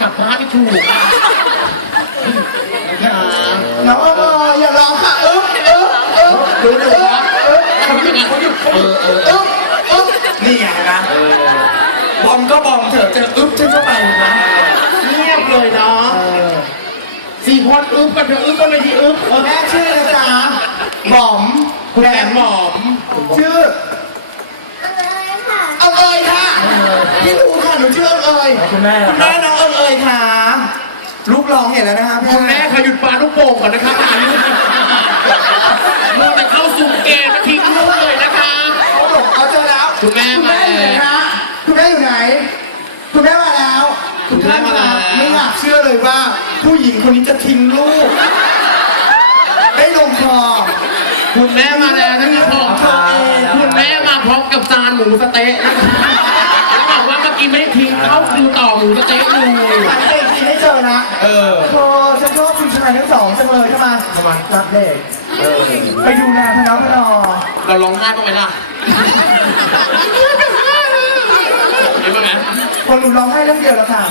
กลับบ้านไม่ถูกอะค่ะน้องเอออย่าร้องค่ะเอึ๊บอึ๊บอึ๊บดูดูนะเขาหยุดเขาหยุดเออเออเอึ๊บอึ๊บนี่ไงนะบอมก็บอมเถอะจออึ๊บฉันก็ไปนะเงียบเลยเนาะสี่คนอึ๊บกันเถอะอึ๊บกันเลยทีอึ๊บเออแม่ชื่อนะจ๊ะบอมคุณแหลมหมอมชื่อ เอาเลยค่ะเอาเอยค่ะพี่รู้ค่ะ หนูชื่อเอาเอยคุณแม่คุณแม่น้องเอาเอยค่ะ ลูกร้องเห็นแล้วนะคะคุณแม่ขยุดปลาลูกโป่งก่อนนะครับอ่านลูกมัวแต่เข้าซูมเกมมาทิ้งลูกเลยนะคะเอาหลบเอาเจอแล้วคุณแม่คุณแม่อยู่ไหนมาคะคุณแม่อยู่ไหน คุณแม่มาแล้วคุณแม่มาแล้ว ไม่อยากเชื่อเลยว่า ผู้หญิงคนนี้จะทิ้งลูก ได้ลงคอคุณแม่มาแล้วท่านผู้ชมคุณแม่มาพร้อมกับจานหมูสะเต๊ะนะคะแล้วบอ กว่าเมื่อกี้ไม่ได้ทิ้งเข้าคิวต่อหมูสะเต๊ะเลยฉันเด็กกินให้เจอนะเออโธ่ฉันชอบคุณชายทั้งสองจังเลยเข้ามาเข้ามารับเด็กไปดูแลพน้องพนอเราร้องไห้บ้างไหมล่ะเห็นไหมคนหนูร้องไห้เรื่องเดียวแล้วค่ะ